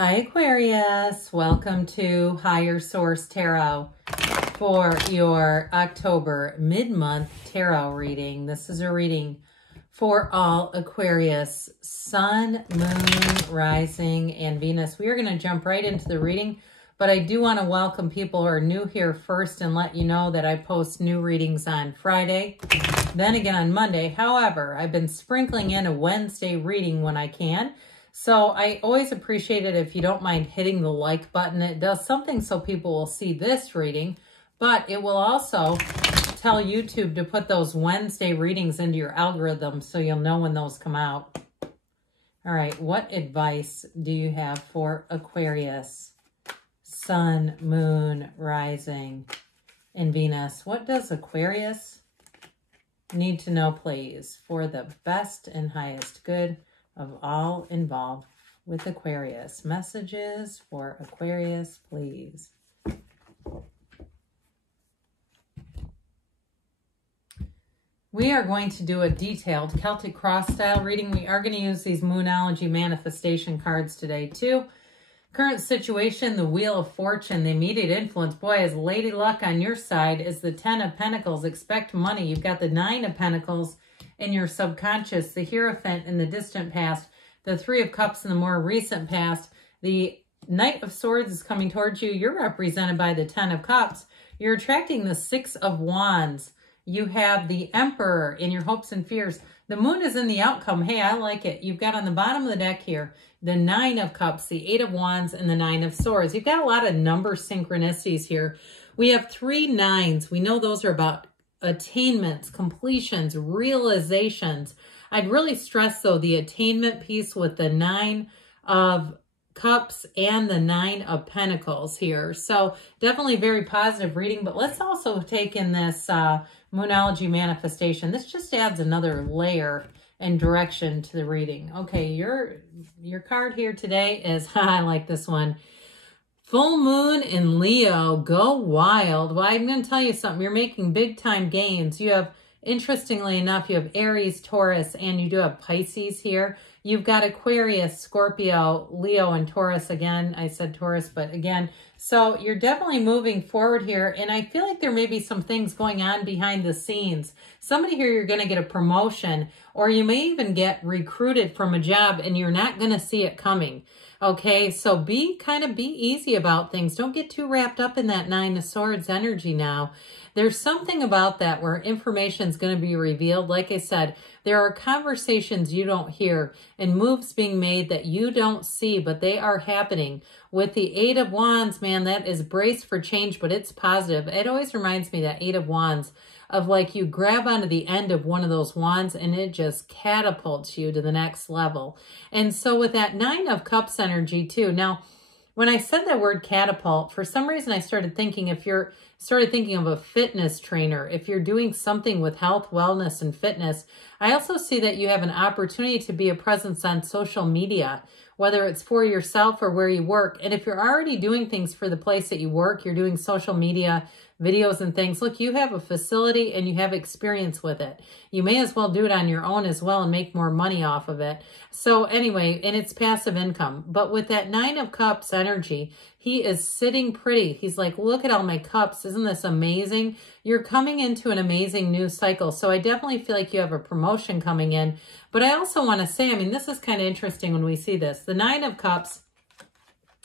Hi Aquarius, welcome to Higher Source Tarot for your October mid-month tarot reading. This is a reading for all Aquarius, Sun, Moon, Rising, and Venus. We are going to jump right into the reading, but I do want to welcome people who are new here first and let you know that I post new readings on Friday, then again on Monday. However, I've been sprinkling in a Wednesday reading when I can. So I always appreciate it if you don't mind hitting the like button. It does something so people will see this reading, but it will also tell YouTube to put those Wednesday readings into your algorithm so you'll know when those come out. All right, what advice do you have for Aquarius, Sun, Moon, Rising, and Venus? What does Aquarius need to know, please, for the best and highest good of all involved with Aquarius? Messages for Aquarius, please. We are going to do a detailed Celtic cross style reading. We are going to use these Moonology manifestation cards today too. Current situation, the Wheel of Fortune, the immediate influence. Boy, is Lady Luck on your side is the 10 of Pentacles. Expect money. You've got the 9 of Pentacles in your subconscious, the Hierophant in the distant past, the 3 of Cups in the more recent past. The Knight of Swords is coming towards you. You're represented by the 10 of Cups. You're attracting the 6 of Wands. You have the Emperor in your hopes and fears. The Moon is in the outcome. Hey, I like it. You've got on the bottom of the deck here, the 9 of Cups, the 8 of Wands, and the 9 of Swords. You've got a lot of number synchronicities here. We have 3 9s. We know those are about attainments, completions, realizations. I'd really stress, though, the attainment piece with the 9 of Cups and the 9 of Pentacles here. So definitely very positive reading, but let's also take in this Moonology manifestation. This just adds another layer and direction to the reading. Okay, your card here today is, I like this one, Full Moon in Leo, go wild. Well, I'm going to tell you something. You're making big time gains. You have, interestingly enough, you have Aries, Taurus, and you do have Pisces here. You've got Aquarius, Scorpio, Leo, and Taurus. Again, I said Taurus, but again. So you're definitely moving forward here. And I feel like there may be some things going on behind the scenes. Somebody here, you're going to get a promotion, or you may even get recruited from a job and you're not going to see it coming. Okay, so be easy about things. Don't get too wrapped up in that 9 of Swords energy now. There's something about that where information is going to be revealed. Like I said, there are conversations you don't hear and moves being made that you don't see, but they are happening. With the 8 of Wands, man, that is brace for change, but it's positive. It always reminds me, that 8 of Wands, of like you grab onto the end of one of those wands and it just catapults you to the next level. And so with that 9 of Cups energy too. Now, when I said that word catapult, for some reason I started thinking, if you're of a fitness trainer, if you're doing something with health, wellness, and fitness, I also see that you have an opportunity to be a presence on social media, whether it's for yourself or where you work. And if you're already doing things for the place that you work, you're doing social media, videos and things. Look, you have a facility and you have experience with it. You may as well do it on your own as well and make more money off of it. So anyway, and it's passive income. But with that 9 of Cups energy, he is sitting pretty. He's like, look at all my cups. Isn't this amazing? You're coming into an amazing new cycle. So I definitely feel like you have a promotion coming in. But I also want to say, I mean, this is kind of interesting when we see this. The 9 of Cups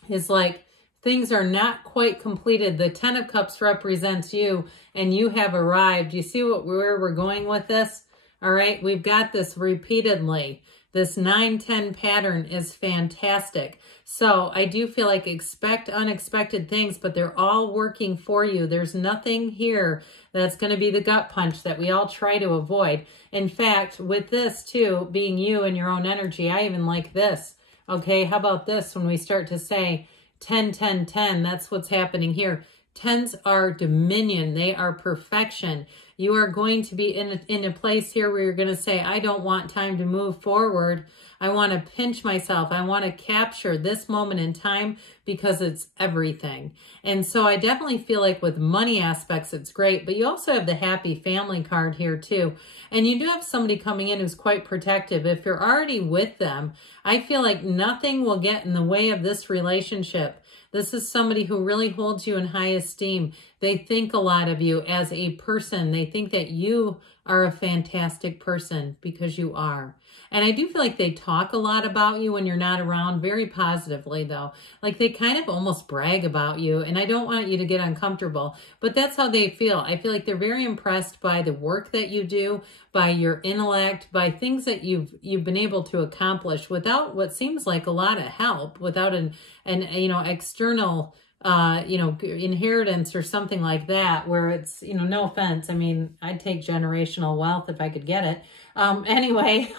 is like, things are not quite completed. The 10 of Cups represents you and you have arrived. You see where we're going with this? All right, we've got this repeatedly. This 9-10 pattern is fantastic. So I do feel like expect unexpected things, but they're all working for you. There's nothing here that's going to be the gut punch that we all try to avoid. In fact, with this too, being you and your own energy, I even like this. Okay, how about this when we start to say 10, 10, 10, that's what's happening here. 10s are dominion. They are perfection. You are going to be in a place here where you're going to say, I don't want time to move forward. I want to pinch myself. I want to capture this moment in time because it's everything. And so I definitely feel like with money aspects, it's great, but you also have the happy family card here too. And you do have somebody coming in who's quite protective. If you're already with them, I feel like nothing will get in the way of this relationship. This is somebody who really holds you in high esteem. They think a lot of you as a person. They think that you are a fantastic person because you are. And I do feel like they talk a lot about you when you're not around, very positively though. Like they kind of almost brag about you, and I don't want you to get uncomfortable, but that's how they feel. I feel like they're very impressed by the work that you do, by your intellect, by things that you've been able to accomplish without what seems like a lot of help, without an external inheritance or something like that, where it's, no offense. I mean, I'd take generational wealth if I could get it. Anyway,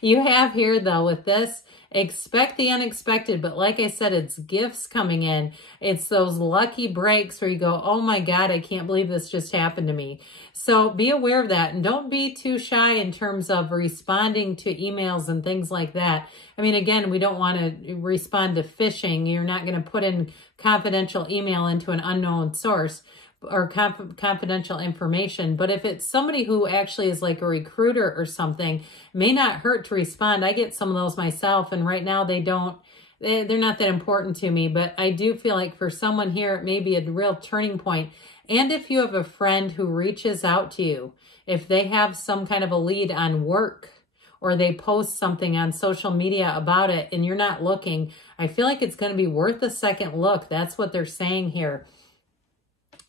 you have here though with this, expect the unexpected, but like I said, it's gifts coming in. It's those lucky breaks where you go, oh my God, I can't believe this just happened to me. So be aware of that, and don't be too shy in terms of responding to emails and things like that. I mean, again, we don't want to respond to phishing. You're not going to put in confidential email into an unknown source or confidential information. But if it's somebody who actually is like a recruiter or something, it may not hurt to respond. I get some of those myself, and right now they're not that important to me, but I do feel like for someone here, it may be a real turning point. And if you have a friend who reaches out to you, if they have some kind of a lead on work, or they post something on social media about it and you're not looking, I feel like it's going to be worth a second look. That's what they're saying here.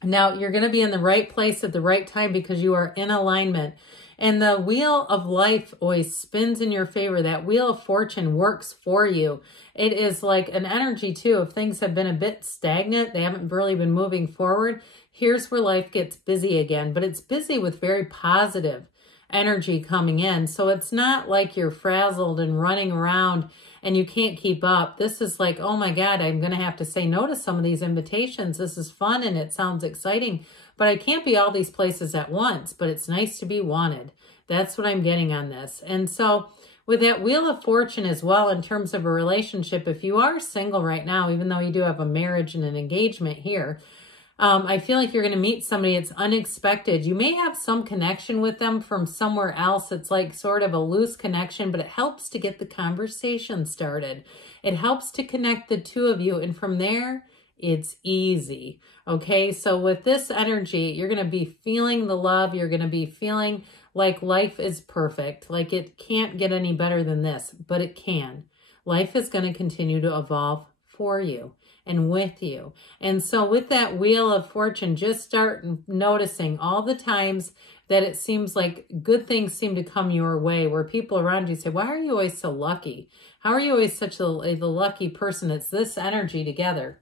Now, you're going to be in the right place at the right time because you are in alignment. And the wheel of life always spins in your favor. That wheel of fortune works for you. It is like an energy too. If things have been a bit stagnant, they haven't really been moving forward, here's where life gets busy again. But it's busy with very positive energy coming in. So it's not like you're frazzled and running around and you can't keep up. This is like, oh my God, I'm going to have to say no to some of these invitations. This is fun and it sounds exciting, but I can't be all these places at once, but it's nice to be wanted. That's what I'm getting on this. And so with that wheel of fortune as well, in terms of a relationship, if you are single right now, even though you do have a marriage and an engagement here, I feel like you're going to meet somebody that's unexpected. You may have some connection with them from somewhere else. It's like sort of a loose connection, but it helps to get the conversation started. It helps to connect the two of you. And from there, it's easy. Okay, so with this energy, you're going to be feeling the love. You're going to be feeling like life is perfect. Like it can't get any better than this, but it can. Life is going to continue to evolve for you and with you. And so with that wheel of fortune, just start noticing all the times that it seems like good things seem to come your way, where people around you say, why are you always so lucky? How are you always such the lucky person? It's this energy together.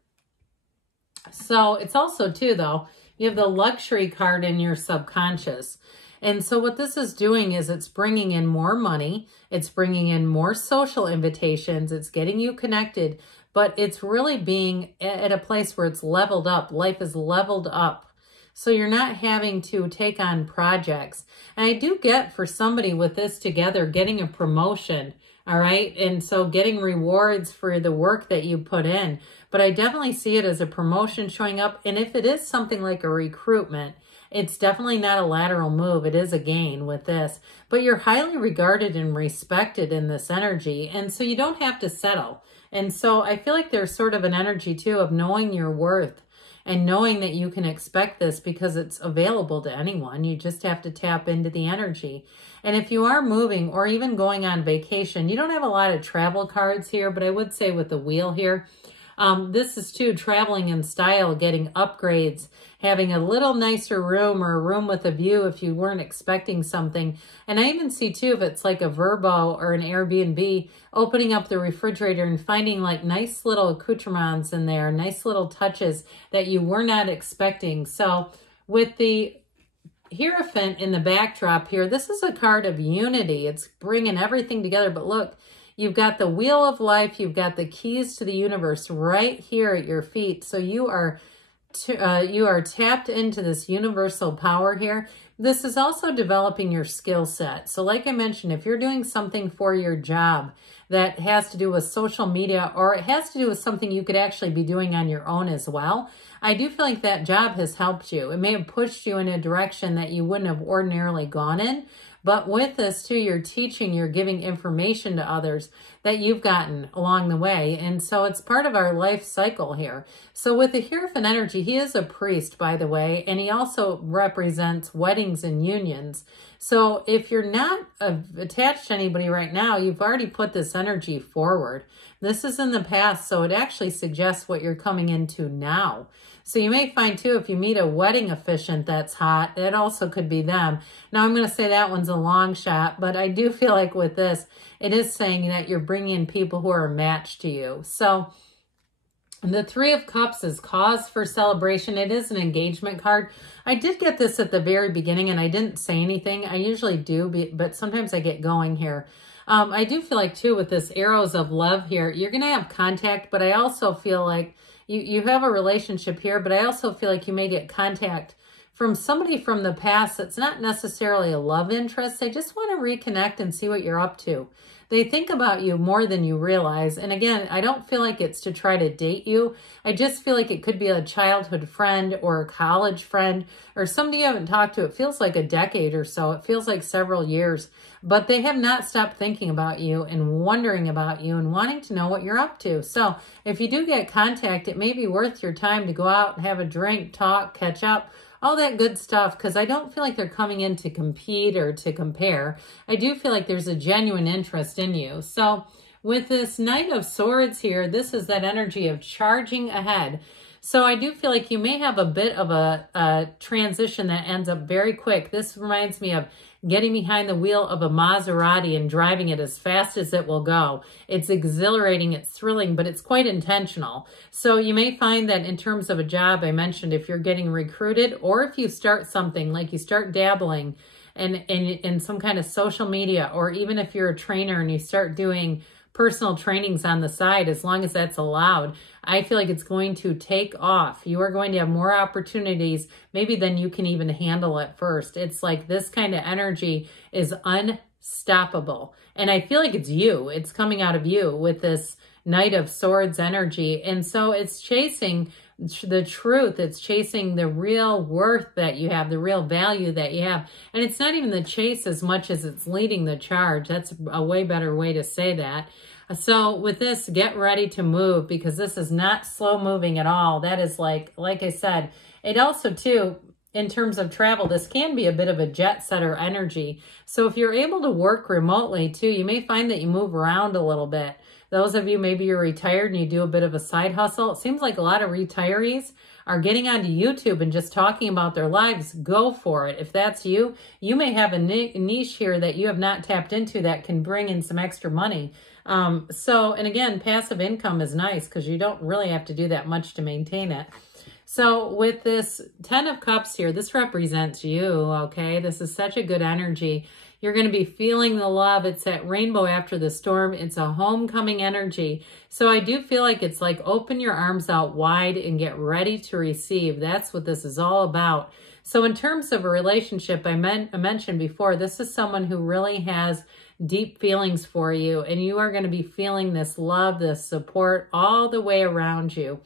So it's also too, though, you have the luxury card in your subconscious. And so what this is doing is it's bringing in more money. It's bringing in more social invitations. It's getting you connected, but it's really being at a place where it's leveled up. Life is leveled up. So you're not having to take on projects. And I do get for somebody with this together, getting a promotion, all right? And so getting rewards for the work that you put in. But I definitely see it as a promotion showing up. And if it is something like a recruitment, it's definitely not a lateral move. It is a gain with this. But you're highly regarded and respected in this energy. And so you don't have to settle. And so I feel like there's sort of an energy too of knowing your worth and knowing that you can expect this because it's available to anyone. You just have to tap into the energy. And if you are moving or even going on vacation, you don't have a lot of travel cards here, but I would say with the wheel here, this is too traveling in style, getting upgrades, having a little nicer room or a room with a view if you weren't expecting something. And I even see too, if it's like a Vrbo or an Airbnb, opening up the refrigerator and finding like nice little accoutrements in there, nice little touches that you were not expecting. So with the Hierophant in the backdrop here, this is a card of unity. It's bringing everything together. But look, you've got the wheel of life. You've got the keys to the universe right here at your feet. So you are tapped into this universal power here. This is also developing your skill set. So like I mentioned, if you're doing something for your job that has to do with social media, or it has to do with something you could actually be doing on your own as well, I do feel like that job has helped you. It may have pushed you in a direction that you wouldn't have ordinarily gone in. But with this too, you're teaching, you're giving information to others that you've gotten along the way. And so it's part of our life cycle here. So with the Hierophant energy, he is a priest, by the way, and he also represents weddings and unions. So if you're not attached to anybody right now, you've already put this energy forward. This is in the past, so it actually suggests what you're coming into now. So you may find too, if you meet a wedding officiant that's hot, that also could be them. Now I'm going to say that one's a long shot, but I do feel like with this, it is saying that you're bringing in people who are a match to you. So the Three of Cups is cause for celebration. It is an engagement card. I did get this at the very beginning and I didn't say anything. I usually do, but sometimes I get going here. I do feel like too with this arrows of love here, you're going to have contact, but I also feel like you have a relationship here, but I also feel like you may get contact from somebody from the past that's not necessarily a love interest. They just want to reconnect and see what you're up to. They think about you more than you realize. And again, I don't feel like it's to try to date you. I just feel like it could be a childhood friend or a college friend or somebody you haven't talked to. It feels like a decade or so. It feels like several years. But they have not stopped thinking about you and wondering about you and wanting to know what you're up to. So if you do get contact, it may be worth your time to go out and have a drink, talk, catch up, all that good stuff, because I don't feel like they're coming in to compete or to compare. I do feel like there's a genuine interest in you. So with this Knight of Swords here, this is that energy of charging ahead. So I do feel like you may have a bit of a transition that ends up very quick. This reminds me of getting behind the wheel of a Maserati and driving it as fast as it will go. It's exhilarating, it's thrilling, but it's quite intentional. So you may find that in terms of a job, I mentioned if you're getting recruited or if you start something, like you start dabbling in some kind of social media, or even if you're a trainer and you start doing personal trainings on the side, as long as that's allowed, I feel like it's going to take off. You are going to have more opportunities maybe than you can even handle at first. It's like this kind of energy is unstoppable. And I feel like it's you. It's coming out of you with this Knight of Swords energy. And so it's chasing the truth. It's chasing the real worth that you have, the real value that you have. And it's not even the chase as much as it's leading the charge. That's a way better way to say that. So with this, get ready to move, because this is not slow moving at all. That is like I said, it also too, in terms of travel, this can be a bit of a jet setter energy. So if you're able to work remotely too, you may find that you move around a little bit. Those of you, maybe you're retired and you do a bit of a side hustle. It seems like a lot of retirees are getting onto YouTube and just talking about their lives. Go for it. If that's you, you may have a niche here that you have not tapped into that can bring in some extra money. And again, passive income is nice because you don't really have to do that much to maintain it. So with this 10 of Cups here, this represents you, okay? This is such a good energy. You're going to be feeling the love. It's that rainbow after the storm. It's a homecoming energy. So I do feel like it's like open your arms out wide and get ready to receive. That's what this is all about. So in terms of a relationship, I mentioned before, this is someone who really has deep feelings for you, and you are going to be feeling this love, this support all the way around you.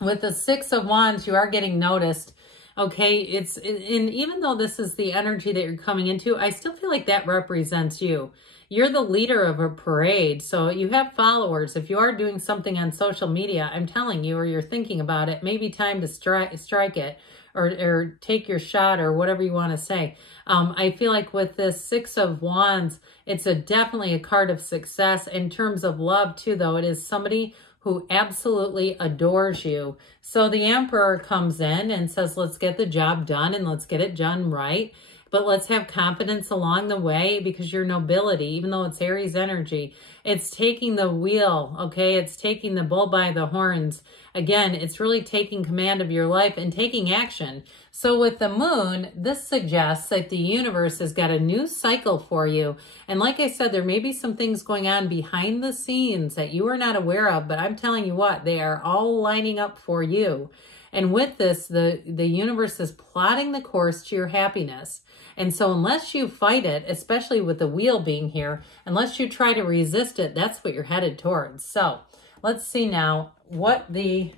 With the Six of Wands, you are getting noticed. Okay, and even though this is the energy that you're coming into, I still feel like that represents you. You're the leader of a parade, so you have followers. If you are doing something on social media, I'm telling you, or you're thinking about it, maybe time to strike it, or take your shot, or whatever you want to say. I feel like with this Six of Wands, it's definitely a card of success. In terms of love too, though, it is somebody who absolutely adores you. So the Emperor comes in and says, let's get the job done and let's get it done right. But let's have confidence along the way, because your nobility, even though it's Aries energy, it's taking the wheel, okay? It's taking the bull by the horns. Again, it's really taking command of your life and taking action. So with the moon, this suggests that the universe has got a new cycle for you. And like I said, there may be some things going on behind the scenes that you are not aware of, but I'm telling you what, they are all lining up for you. And with this, the universe is plotting the course to your happiness. And so unless you fight it, especially with the wheel being here, unless you try to resist it, that's what you're headed towards. So let's see now what the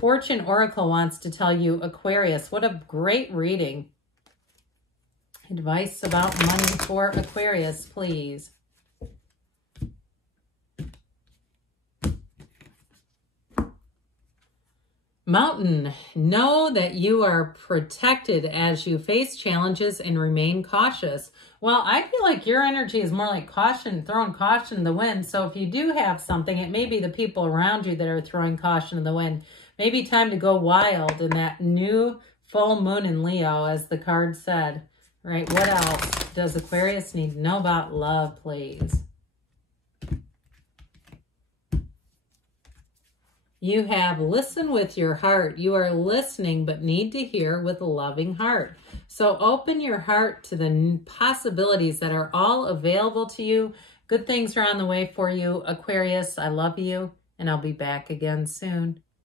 Fortune Oracle wants to tell you, Aquarius. What a great reading. Advice about money for Aquarius, please. Mountain, know that you are protected as you face challenges and remain cautious. Well, I feel like your energy is more like caution, throwing caution in the wind. So if you do have something, it may be the people around you that are throwing caution in the wind. Maybe time to go wild in that new full moon in Leo, as the card said. Right, what else does Aquarius need to know about love, please? You have listen with your heart. You are listening, but need to hear with a loving heart. So open your heart to the possibilities that are all available to you. Good things are on the way for you, Aquarius. I love you, and I'll be back again soon.